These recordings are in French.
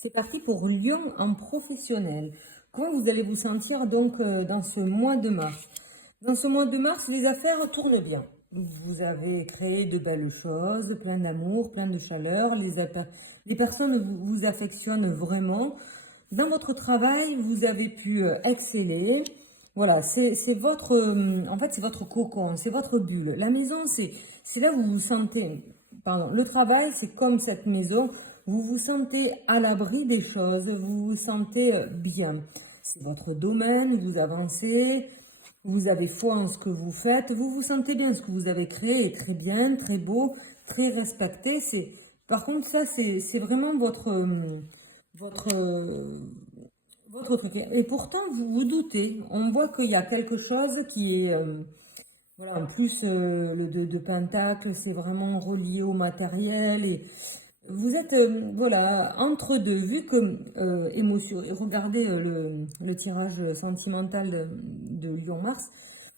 C'est parti pour Lyon en professionnel. Comment vous allez vous sentir donc dans ce mois de mars? Dans ce mois de mars, les affaires tournent bien. Vous avez créé de belles choses, plein d'amour, plein de chaleur. Les personnes vous affectionnent vraiment. Dans votre travail, vous avez pu exceller. Voilà, c'est votre, en fait, c'est votre cocon, c'est votre bulle. La maison, c'est là où vous vous sentez, pardon, le travail, c'est comme cette maison, vous vous sentez à l'abri des choses, vous vous sentez bien. C'est votre domaine, vous avancez, vous avez foi en ce que vous faites, vous vous sentez bien, ce que vous avez créé est très bien, très beau, très respecté. Par contre, ça, c'est vraiment votre, votre truc. Et pourtant, vous vous doutez. On voit qu'il y a quelque chose qui est, voilà, en plus, le 2 de Pentacle, c'est vraiment relié au matériel. Et vous êtes, voilà, entre deux. Vu que, émotion, et regardez le tirage sentimental de Lion-Mars,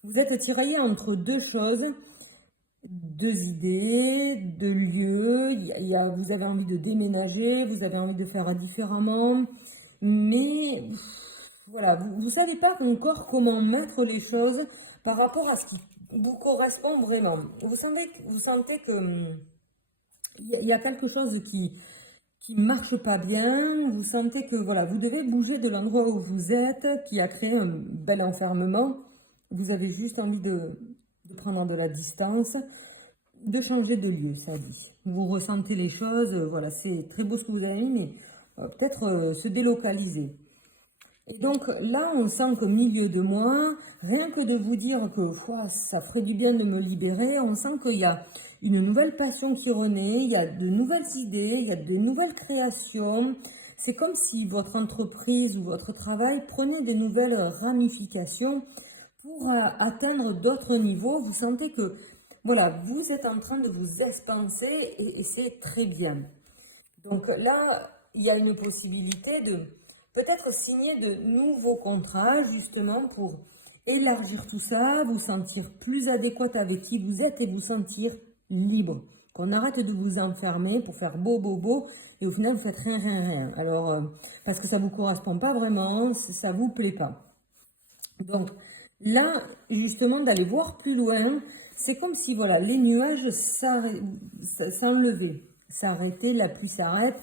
vous êtes tiraillé entre deux choses, deux idées, deux lieux. Vous avez envie de déménager, vous avez envie de faire différemment. Mais voilà, vous ne savez pas encore comment mettre les choses par rapport à ce qui vous correspond vraiment. Vous sentez que il y a quelque chose qui marche pas bien. Vous sentez que voilà, vous devez bouger de l'endroit où vous êtes, qui a créé un bel enfermement. Vous avez juste envie de prendre de la distance, de changer de lieu, ça dit. Vous ressentez les choses, voilà, c'est très beau ce que vous avez mis, mais peut-être se délocaliser. Et donc là, on sent qu'au milieu de mois, rien que de vous dire que ouah, ça ferait du bien de me libérer, on sent qu'il y a une nouvelle passion qui renaît, il y a de nouvelles idées, il y a de nouvelles créations. C'est comme si votre entreprise ou votre travail prenait de nouvelles ramifications pour atteindre d'autres niveaux. Vous sentez que voilà, vous êtes en train de vous expanser et c'est très bien. Donc là, il y a une possibilité de peut-être signer de nouveaux contrats justement pour élargir tout ça, vous sentir plus adéquate avec qui vous êtes et vous sentir libre. Qu'on arrête de vous enfermer pour faire beau, beau, beau et au final vous faites rien, rien, rien. Alors, parce que ça ne vous correspond pas vraiment, ça ne vous plaît pas. Donc là, justement, d'aller voir plus loin, c'est comme si voilà, les nuages s'enlevaient, s'arrêtaient, la pluie s'arrête,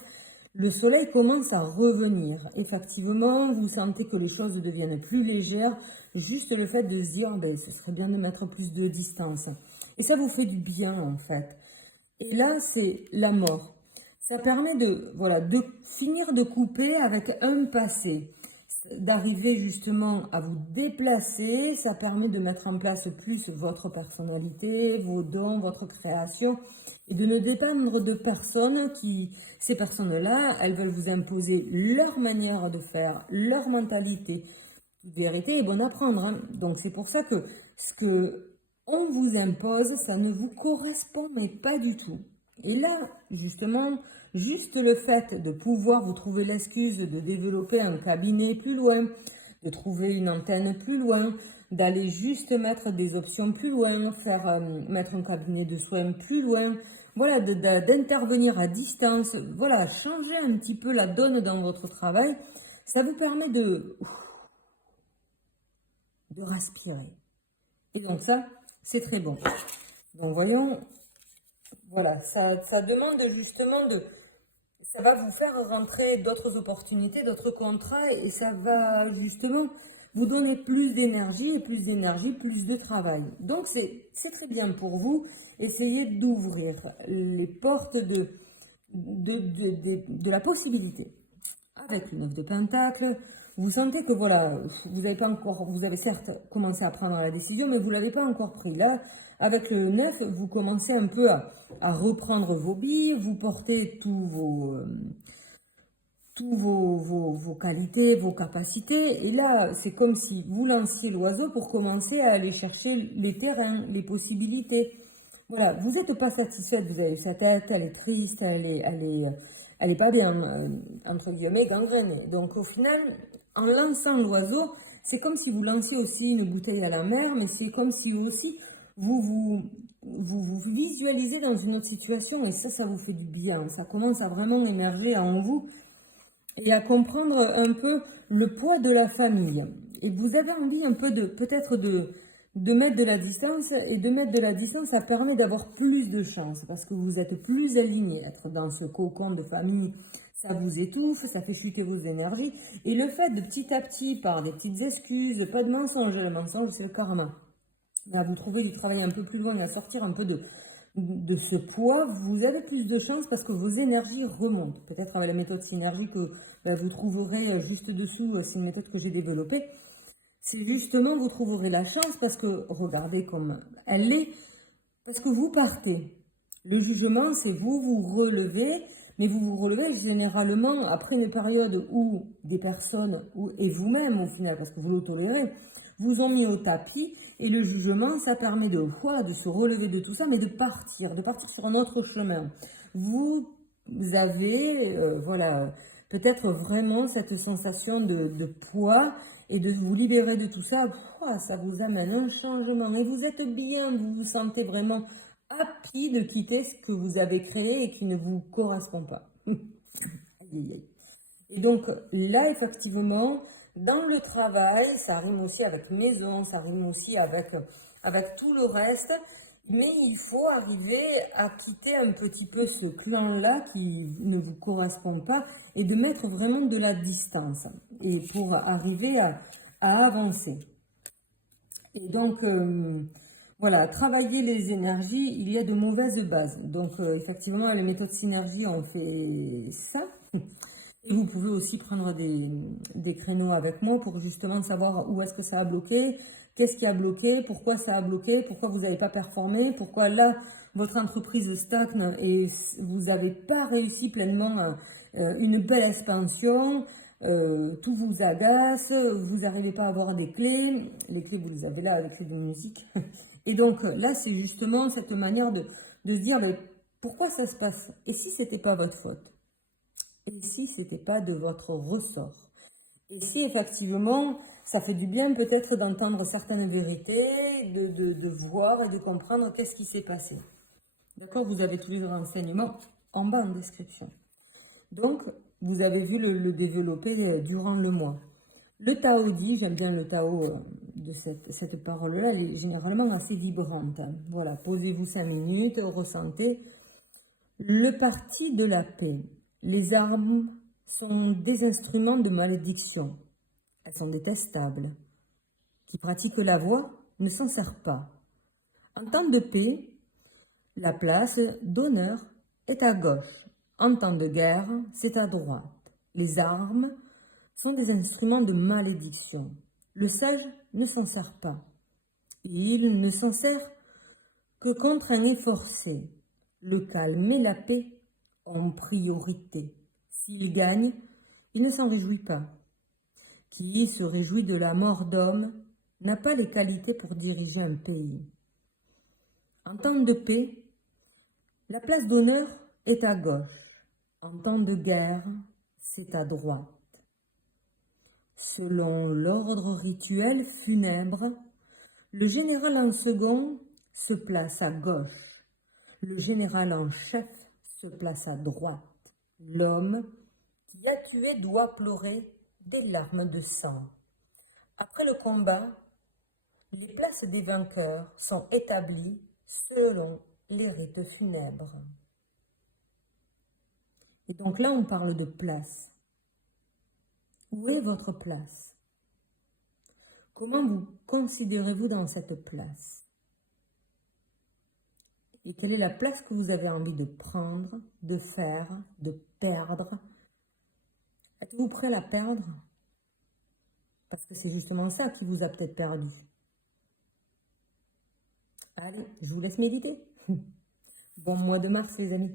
le soleil commence à revenir. Effectivement, vous sentez que les choses deviennent plus légères, juste le fait de se dire, ben, ce serait bien de mettre plus de distance. Et ça vous fait du bien, en fait. Et là, c'est la mort. Ça permet de, voilà, de finir de couper avec un passé, d'arriver justement à vous déplacer. Ça permet de mettre en place plus votre personnalité, vos dons, votre création, et de ne dépendre de personnes qui, ces personnes-là, elles veulent vous imposer leur manière de faire, leur mentalité. La vérité est bonne à prendre, hein. Donc c'est pour ça que ce que on vous impose, ça ne vous correspond mais pas du tout. Et là, justement, juste le fait de pouvoir vous trouver l'excuse de développer un cabinet plus loin, de trouver une antenne plus loin, d'aller juste mettre des options plus loin, mettre un cabinet de soins plus loin, voilà, d'intervenir à distance, voilà, changer un petit peu la donne dans votre travail, ça vous permet de respirer. Et donc ça, c'est très bon. Donc voyons, voilà, ça demande justement ça va vous faire rentrer d'autres opportunités, d'autres contrats et ça va justement vous donner plus d'énergie et plus d'énergie, plus de travail. Donc c'est très bien pour vous. Essayez d'ouvrir les portes de la possibilité. Avec le 9 de Pentacle, vous sentez que voilà, vous avez pas encore, vous avez certes commencé à prendre la décision, mais vous l'avez pas encore pris. Là, avec le 9, vous commencez un peu à reprendre vos billes, vous portez vos qualités, vos capacités. Et là, c'est comme si vous lanciez l'oiseau pour commencer à aller chercher les terrains, les possibilités. Voilà, vous n'êtes pas satisfaite, vous avez sa tête, elle est triste, elle est pas bien, entre guillemets, gangrénée. Donc au final, en lançant l'oiseau, c'est comme si vous lanciez aussi une bouteille à la mer, mais c'est comme si aussi vous vous visualisez dans une autre situation et ça vous fait du bien. Ça commence à vraiment émerger en vous. et à comprendre un peu le poids de la famille. Et vous avez envie un peu de, peut-être de mettre de la distance, et de mettre de la distance, ça permet d'avoir plus de chance, parce que vous êtes plus aligné. Être dans ce cocon de famille, ça vous étouffe, ça fait chuter vos énergies, et le fait de petit à petit, par des petites excuses, pas de mensonges, le mensonge c'est le karma, à vous trouver du travail un peu plus loin, à sortir un peu de ce poids, vous avez plus de chance parce que vos énergies remontent. Peut-être avec la méthode synergie que vous trouverez juste dessous, c'est une méthode que j'ai développée. C'est justement, vous trouverez la chance parce que, regardez comme elle est, parce que vous partez. Le jugement, c'est vous, vous relevez, mais vous vous relevez généralement après une période où des personnes, et vous-même au final, parce que vous le tolérez, vous ont mis au tapis, et le jugement, ça permet de se relever de tout ça, mais de partir sur un autre chemin. Vous avez, voilà, peut-être vraiment cette sensation de poids, et de vous libérer de tout ça, ça vous amène un changement, et vous êtes bien, vous vous sentez vraiment happy de quitter ce que vous avez créé et qui ne vous correspond pas. Aïe, aïe, aïe. Et donc là, effectivement, dans le travail, ça rime aussi avec maison, ça rime aussi avec tout le reste, mais il faut arriver à quitter un petit peu ce clan-là qui ne vous correspond pas et de mettre vraiment de la distance et pour arriver à avancer. Et donc, voilà, travailler les énergies, il y a de mauvaises bases. Donc, effectivement, les méthodes synergie ont fait ça. Et vous pouvez aussi prendre des créneaux avec moi pour justement savoir où est-ce que ça a bloqué, qu'est-ce qui a bloqué, pourquoi ça a bloqué, pourquoi vous n'avez pas performé, pourquoi là, votre entreprise stagne et vous n'avez pas réussi pleinement une belle expansion, tout vous agace, vous n'arrivez pas à avoir des clés, les clés vous les avez là avec les clés de musique. Et donc là, c'est justement cette manière de se dire, mais pourquoi ça se passe? Et si c'était pas votre faute? Et si ce n'était pas de votre ressort? Et si effectivement, ça fait du bien peut-être d'entendre certaines vérités, de voir et de comprendre qu'est-ce qui s'est passé. D'accord? Vous avez tous les renseignements en bas en description. Donc, vous avez vu le développer durant le mois. Le Tao dit, j'aime bien le Tao de cette parole-là, elle est généralement assez vibrante. Voilà, posez-vous 5 minutes, ressentez. Le parti de la paix. Les armes sont des instruments de malédiction. Elles sont détestables. Qui pratique la voix ne s'en sert pas. En temps de paix, la place d'honneur est à gauche. En temps de guerre, c'est à droite. Les armes sont des instruments de malédiction. Le sage ne s'en sert pas. Il ne s'en sert que contre un efforcé. Le calme et la paix en priorité. S'il gagne, il ne s'en réjouit pas. Qui se réjouit de la mort d'homme n'a pas les qualités pour diriger un pays. En temps de paix, la place d'honneur est à gauche. En temps de guerre, c'est à droite. Selon l'ordre rituel funèbre, le général en second se place à gauche. Le général en chef se place à droite. L'homme qui a tué doit pleurer des larmes de sang. Après le combat, les places des vainqueurs sont établies selon les rites funèbres. Et donc là, on parle de place. Où est votre place? Comment vous considérez-vous dans cette place? Et quelle est la place que vous avez envie de prendre, de faire, de perdre? Êtes-vous prêt à la perdre? Parce que c'est justement ça qui vous a peut-être perdu. Allez, je vous laisse méditer. Bon mois de mars, les amis.